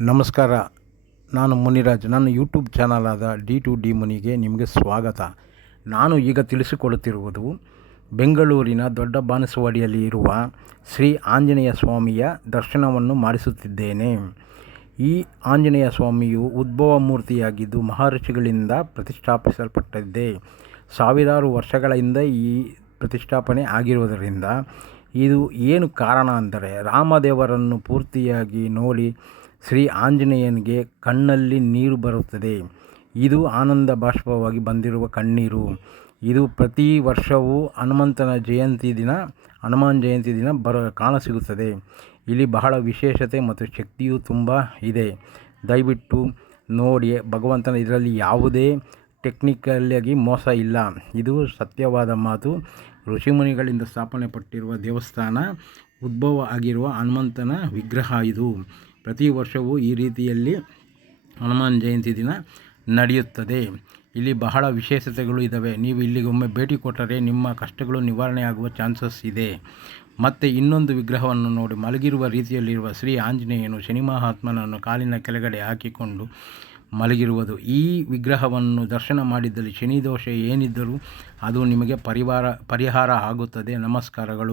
ನಮಸ್ಕಾರ. ನಾನು ಮುನಿರಾಜ್. ನನ್ನ ಯೂಟ್ಯೂಬ್ ಚಾನಲ್ ಆದ D2D ಮುನಿಗೆ ನಿಮಗೆ ಸ್ವಾಗತ. ನಾನು ಈಗ ತಿಳಿಸಿಕೊಡುತ್ತಿರುವುದು ಬೆಂಗಳೂರಿನ ದೊಡ್ಡ ಬಾಣಸವಾಡಿಯಲ್ಲಿ ಇರುವ ಶ್ರೀ ಆಂಜನೇಯ ಸ್ವಾಮಿಯ ದರ್ಶನವನ್ನು ಮಾಡಿಸುತ್ತಿದ್ದೇನೆ. ಈ ಆಂಜನೇಯ ಸ್ವಾಮಿಯು ಉದ್ಭವ ಮೂರ್ತಿಯಾಗಿದ್ದು ಮಹರ್ಷಿಗಳಿಂದ ಪ್ರತಿಷ್ಠಾಪಿಸಲ್ಪಟ್ಟಿದೆ. ಸಾವಿರಾರು ವರ್ಷಗಳ ಹಿಂದೆ ಈ ಪ್ರತಿಷ್ಠಾಪನೆ ಆಗಿರುವುದರಿಂದ ಇದು ಏನು ಕಾರಣ ಅಂದರೆ, ರಾಮದೇವರನ್ನು ಪೂರ್ತಿಯಾಗಿ ನೋಡಿ ಶ್ರೀ ಆಂಜನೇಯನಿಗೆ ಕಣ್ಣಲ್ಲಿ ನೀರು ಬರುತ್ತದೆ. ಇದು ಆನಂದ ಬಾಷ್ಪವಾಗಿ ಬಂದಿರುವ ಕಣ್ಣೀರು. ಇದು ಪ್ರತಿ ವರ್ಷವೂ ಹನುಮಾನ್ ಜಯಂತಿ ದಿನ ಕಾಣಸಿಗುತ್ತದೆ. ಇಲ್ಲಿ ಬಹಳ ವಿಶೇಷತೆ ಮತ್ತು ಶಕ್ತಿಯು ತುಂಬ ಇದೆ. ದಯವಿಟ್ಟು ನೋಡಿ. ಇದರಲ್ಲಿ ಯಾವುದೇ ಟೆಕ್ನಿಕಲ್ಲಾಗಿ ಮೋಸ ಇಲ್ಲ. ಇದು ಸತ್ಯವಾದ ಮಾತು. ಋಷಿಮುನಿಗಳಿಂದ ಸ್ಥಾಪನೆ ಪಟ್ಟಿರುವ ದೇವಸ್ಥಾನ. ಉದ್ಭವ ಆಗಿರುವ ಹನುಮಂತನ ವಿಗ್ರಹ ಇದು. ಪ್ರತಿ ವರ್ಷವೂ ಈ ರೀತಿಯಲ್ಲಿ ಹನುಮಾನ್ ಜಯಂತಿ ದಿನ ನಡೆಯುತ್ತದೆ. ಇಲ್ಲಿ ಬಹಳ ವಿಶೇಷತೆಗಳು ಇದ್ದಾವೆ. ನೀವು ಇಲ್ಲಿಗೆ ಒಮ್ಮೆ ಭೇಟಿ ಕೊಟ್ಟರೆ ನಿಮ್ಮ ಕಷ್ಟಗಳು ನಿವಾರಣೆ ಆಗುವ ಚಾನ್ಸಸ್ ಇದೆ. ಮತ್ತು ಇನ್ನೊಂದು ವಿಗ್ರಹವನ್ನು ನೋಡಿ. ಮಲಗಿರುವ ರೀತಿಯಲ್ಲಿರುವ ಶ್ರೀ ಆಂಜನೇಯನು ಶನಿ ಮಹಾತ್ಮನನ್ನು ಕಾಲಿನ ಕೆಳಗಡೆ ಹಾಕಿಕೊಂಡು ಮಲಗಿರುವುದು. ಈ ವಿಗ್ರಹವನ್ನು ದರ್ಶನ ಮಾಡಿದ್ದಲ್ಲಿ ಶನಿ ದೋಷ ಏನಿದ್ದರೂ ಅದು ನಿಮಗೆ ಪರಿಹಾರ ಆಗುತ್ತದೆ. ನಮಸ್ಕಾರಗಳು.